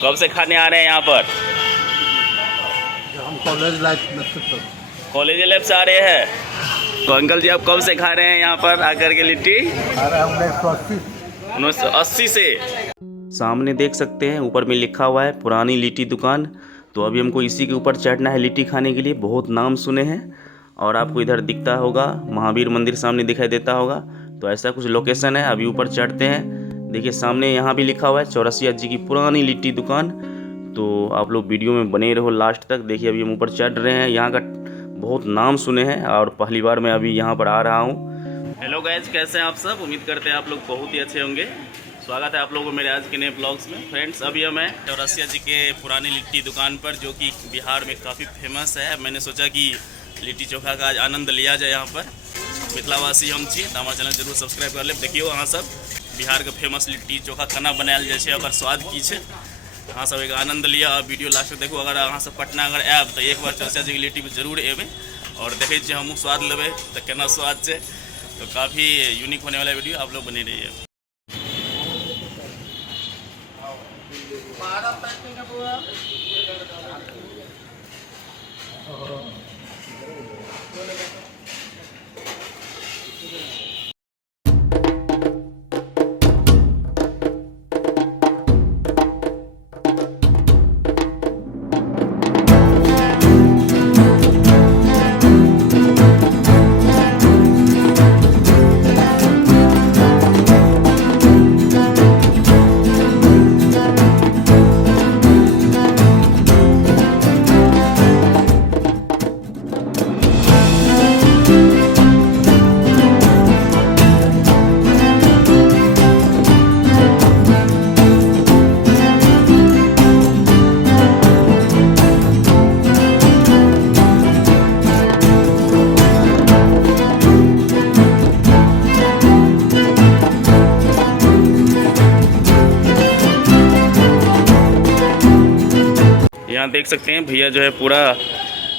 कब से खाने आ रहे हैं यहाँ पर? हम कॉलेज लाइफ में थे। कॉलेज लाइफ से आ रहे हैं। तो अंकल जी आप कब से खा रहे हैं यहाँ पर आकर के लिट्टी? 1980 से। सामने देख सकते हैं ऊपर में लिखा हुआ है पुरानी लिट्टी दुकान। तो अभी हमको इसी के ऊपर चढ़ना है लिट्टी खाने के लिए। बहुत नाम सुने हैं और आपको इधर दिखता होगा महावीर मंदिर सामने दिखाई देता होगा। तो ऐसा कुछ लोकेशन है। अभी ऊपर चढ़ते हैं। देखिए सामने यहाँ भी लिखा हुआ है चौरसिया जी की पुरानी लिट्टी दुकान। तो आप लोग वीडियो में बने रहो लास्ट तक। देखिए अभी हम ऊपर चढ़ रहे हैं। यहाँ का बहुत नाम सुने हैं और पहली बार मैं अभी यहाँ पर आ रहा हूँ। हेलो गाइज, कैसे हैं आप सब? उम्मीद करते हैं आप लोग बहुत ही अच्छे होंगे। स्वागत है आप लोगों को मेरे आज के नए ब्लॉग्स में। फ्रेंड्स अभी हम हैं चौरसिया जी के पुरानी लिट्टी दुकान पर, जो कि बिहार में काफ़ी फेमस है। मैंने सोचा कि लिट्टी चोखा का आज आनंद लिया जाए। यहाँ पर मिथिलावासी हम छी, तो हमारा चैनल जरूर सब्सक्राइब कर ले। देखियो अहाँ सब बिहार के फेमस लिट्टी चोखा खाना बनायल जाए छै, ओकर स्वाद की छै, अहाँ सब एक आनंद लिया और वीडियो लास्ट तक देखू। अगर अहाँ सब पटना अगर आयब तो एक बार चौरसिया जी की लिट्टी पर जरूर एबै और देखै छियै हमहूँ स्वाद लेबै तो केना स्वाद छै। तो काफ़ी यूनिक होने वाला वीडियो, आप लोग बने रहिए। यहाँ देख सकते हैं भैया जो है पूरा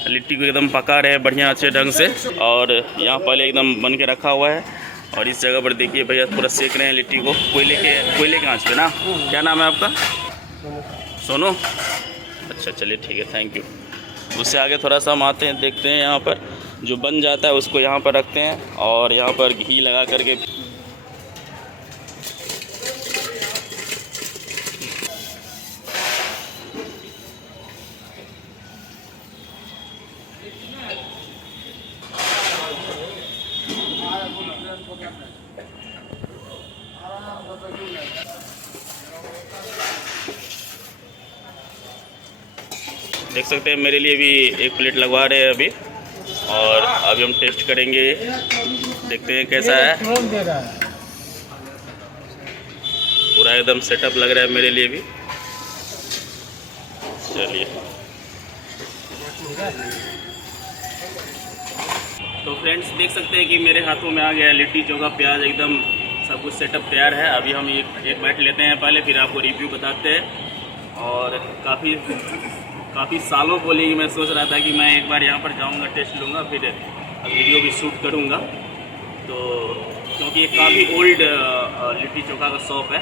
लिट्टी को एकदम पका रहे हैं बढ़िया अच्छे ढंग से। और यहाँ पहले एकदम बन के रखा हुआ है और इस जगह पर देखिए भैया पूरा सेक रहे हैं लिट्टी को कोयले के आंच पे ना। क्या नाम है आपका? सोनू। अच्छा चलिए ठीक है, थैंक यू। उससे आगे थोड़ा सा हम आते हैं, देखते हैं यहाँ पर जो बन जाता है उसको यहाँ पर रखते हैं और यहाँ पर घी लगा करके देख सकते हैं। मेरे लिए भी एक प्लेट लगवा रहे हैं अभी और अभी हम टेस्ट करेंगे, देखते हैं कैसा है। पूरा एकदम सेटअप लग रहा है मेरे लिए भी। चलिए तो फ्रेंड्स देख सकते हैं कि मेरे हाथों में आ गया लिट्टी चोखा प्याज, एकदम सब कुछ सेटअप तैयार है। अभी हम एक बाइट लेते हैं पहले, फिर आपको रिव्यू बताते हैं। और काफ़ी सालों को लिए मैं सोच रहा था कि मैं एक बार यहाँ पर जाऊँगा, टेस्ट लूँगा, फिर वीडियो भी शूट करूँगा। तो क्योंकि ये काफ़ी ओल्ड लिट्टी चोखा का शॉप है,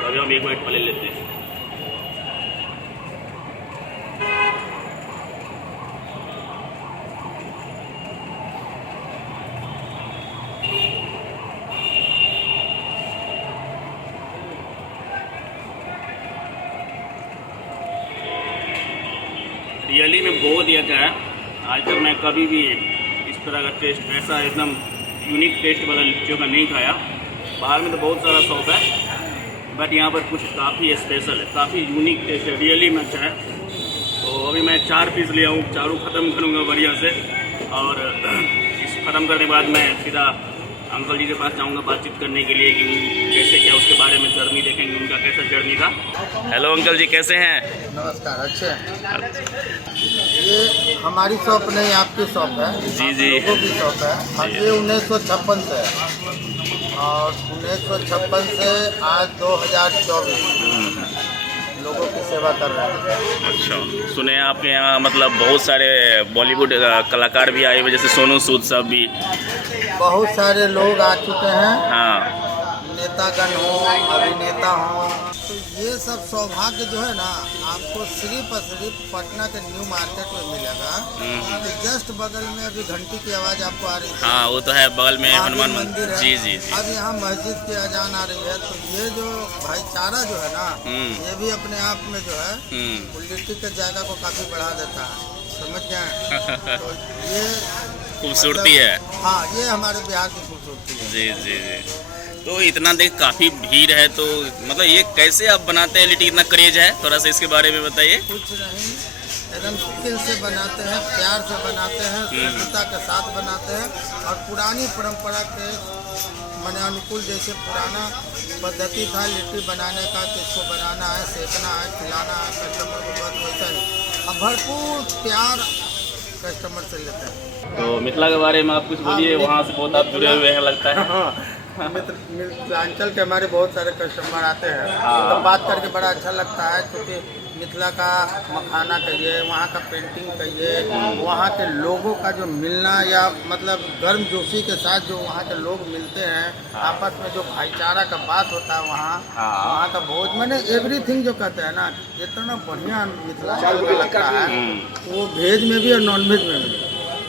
तो अभी हम एक बाइट पहले लेते हैं। रियली में बहुत ही अच्छा है। आज तक मैं कभी भी इस तरह का टेस्ट, ऐसा एकदम यूनिक टेस्ट वाला लिट्टी चोखा नहीं खाया। बाहर में तो बहुत सारा शॉप है, बट यहाँ पर कुछ काफ़ी स्पेशल है, काफ़ी यूनिक टेस्ट है, रियली में अच्छा है। तो अभी मैं 4 पीस ले आऊँ, चारों ख़त्म करूँगा बढ़िया से। और इस ख़त्म करने के बाद मैं सीधा अंकल जी के पास जाऊंगा बातचीत करने के लिए कि कैसे क्या उसके बारे में जर्नी देखेंगे, उनका कैसा जर्नी था। हेलो अंकल जी, कैसे हैं? नमस्कार। अच्छे हैं। ये हमारी शॉप नहीं, आपकी शॉप है। जी जी, लोगों की शॉप है। हम ये 1956 से है और 1956 से आज 2024 लोगों की सेवा कर रहे हैं। अच्छा, सुने आपके यहाँ मतलब बहुत सारे बॉलीवुड कलाकार भी आए हुए, जैसे सोनू सूद साहब भी बहुत सारे लोग आ चुके हैं। हाँ, नेतागण हो, अभिनेता हो, ये सब सौभाग्य जो है ना आपको सिर्फ और सिर्फ पटना के न्यू मार्केट में मिलेगा। तो जस्ट बगल में अभी घंटी की आवाज़ आपको आ रही है। हाँ वो तो है, बगल में हनुमान मंदिर है। जी जी जी। अब यहाँ मस्जिद की अजान आ रही है, तो ये जो भाईचारा जो है ना ये भी अपने आप में जो है लिट्टी के जायका को काफ़ी बढ़ा देता है, समझ गए। तो ये खूबसूरती है। हाँ, ये हमारे बिहार की खूबसूरती है। जी जी जी। तो इतना देख काफ़ी भीड़ है, तो मतलब ये कैसे आप बनाते हैं लिट्टी, इतना क्रेज है, थोड़ा सा इसके बारे में बताइए। कुछ नहीं, एकदम दिल से बनाते हैं, प्यार से बनाते हैं, शुद्धता के साथ बनाते हैं और पुरानी परंपरा के मने अनुकूल, जैसे पुराना पद्धति था लिट्टी बनाने का, तो इसको बनाना है, सेकना है, खिलाना है कस्टमर को, बहुत वैसा ही अब भरपूर प्यार कस्टमर से लेते हैं। तो मिथिला के बारे में आप कुछ बोलिए, वहाँ से बहुत आप जुड़े हुए हैं लगता है। मिथिलांचल के हमारे बहुत सारे कस्टमर आते हैं, तो बात करके बड़ा अच्छा लगता है, क्योंकि मिथिला का मखाना कहिए, वहाँ का पेंटिंग कहिए, वहाँ के लोगों का जो मिलना या मतलब गर्मजोशी के साथ जो वहाँ के लोग मिलते हैं, आपस में जो भाईचारा का बात होता है वहाँ का बहुत मैंने एवरीथिंग जो कहते हैं ना, इतना बढ़िया मिथिलांचल का लगता है। वो वेज में भी और नॉन वेज में भी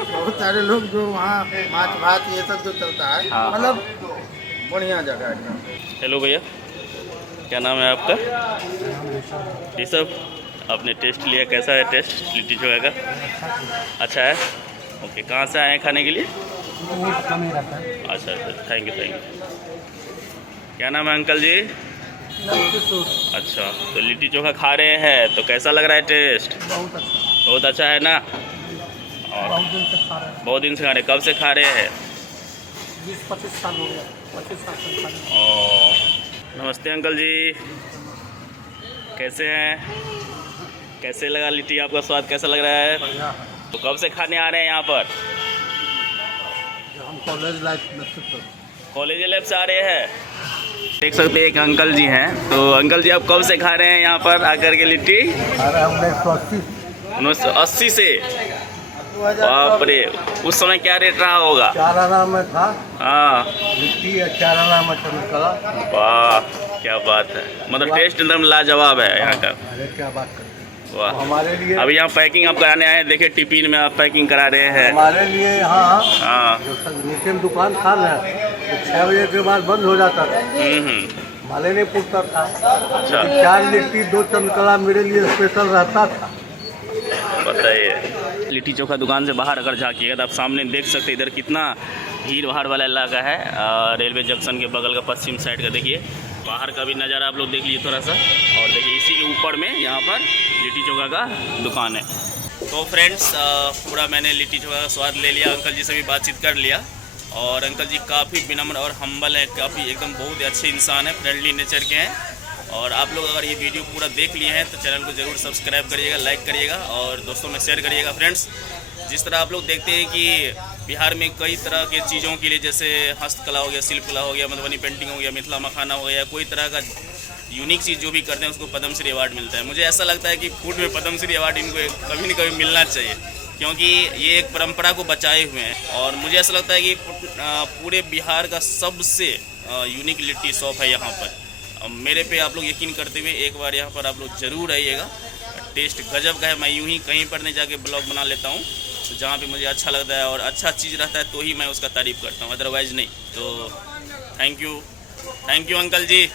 बहुत सारे लोग जो वहाँ माछ भात ये सब जो चलता है, मतलब बढ़िया जगह है। हेलो भैया, क्या नाम है आपका? ऋषभ। आपने टेस्ट लिया, कैसा है टेस्ट लिट्टी चोखा का? अच्छा है, ओके। कहाँ से आए हैं खाने के लिए? अच्छा अच्छा, थैंक यू। क्या नाम है अंकल जी? अच्छा, तो लिट्टी चोखा खा रहे हैं, तो कैसा लग रहा है टेस्ट? बहुत अच्छा है ना? और बहुत दिन से खा रहे, कब से खा रहे हैं? 20-25 साल हो गया, 25 साल से खा रहे हैं। नमस्ते अंकल जी, कैसे हैं? कैसे लगा लिट्टी, आपका स्वाद कैसा लग रहा है? बढ़िया है। तो कब से खाने आ रहे हैं यहाँ पर? हम कॉलेज लाइफ में थे, कॉलेज लाइफ से आ रहे हैं। देख सकते हैं एक अंकल जी हैं, तो अंकल जी आप कब से खा रहे हैं यहाँ पर आकर के लिट्टी? अरे हमने 1980 से। बाप रे, उस समय क्या रेट रहा होगा? 4 आना में था हाँ, लिट्टी, 4 आना में चमकला। वाह क्या बात है, मतलब टेस्ट एकदम लाजवाब है यहाँ का। अरे क्या बात करते हैं, वाह। हमारे लिए अभी यहाँ पैकिंग आप कराने आए हैं, देखिए टिफिन में आप पैकिंग करा रहे हैं। हमारे लिए यहाँ हाँ। जो नीचे में दुकान था ना, तो 6 बजे के बाद बंद हो जाता था, माले नहीं पूछता था। अच्छा। 4 लिट्टी 2 चमकला मेरे लिए स्पेशल रहता था। बताइए, लिट्टी चोखा दुकान से बाहर अगर झाँकिएगा तो आप सामने देख सकते हैं इधर कितना भीड़ भाड़ वाला इलाका है। रेलवे जंक्शन के बगल का पश्चिम साइड का देखिए, बाहर का भी नज़ारा आप लोग देख लीजिए थोड़ा सा। और देखिए इसी के ऊपर में यहाँ पर लिट्टी चोखा का दुकान है। तो फ्रेंड्स, पूरा मैंने लिट्टी चोखा का स्वाद ले लिया, अंकल जी से भी बातचीत कर लिया। और अंकल जी काफ़ी विनम्र और हम्बल है, काफ़ी एकदम बहुत ही अच्छे इंसान हैं, फ्रेंडली नेचर के हैं। और आप लोग अगर ये वीडियो पूरा देख लिए हैं तो चैनल को ज़रूर सब्सक्राइब करिएगा, लाइक करिएगा और दोस्तों में शेयर करिएगा। फ्रेंड्स, जिस तरह आप लोग देखते हैं कि बिहार में कई तरह के चीज़ों के लिए, जैसे हस्तकला हो गया, शिल्पकला हो गया, मधुबनी पेंटिंग हो गया, मिथिला मखाना हो गया, कोई तरह का यूनिक चीज़ जो भी करते हैं उसको पद्मश्री अवार्ड मिलता है। मुझे ऐसा लगता है कि फूड में पद्मश्री अवार्ड इनको कभी न कभी मिलना चाहिए, क्योंकि ये एक परंपरा को बचाए हुए हैं। और मुझे ऐसा लगता है कि पूरे बिहार का सबसे यूनिक लिट्टी शॉप है यहाँ पर। मेरे पे आप लोग यकीन करते हुए एक बार यहाँ पर आप लोग ज़रूर आइएगा। टेस्ट गजब का है। मैं यूं ही कहीं पर नहीं जाके ब्लॉग बना लेता हूँ, तो जहाँ पे मुझे अच्छा लगता है और अच्छा चीज़ रहता है तो ही मैं उसका तारीफ़ करता हूँ, अदरवाइज़ नहीं। तो थैंक यू अंकल जी।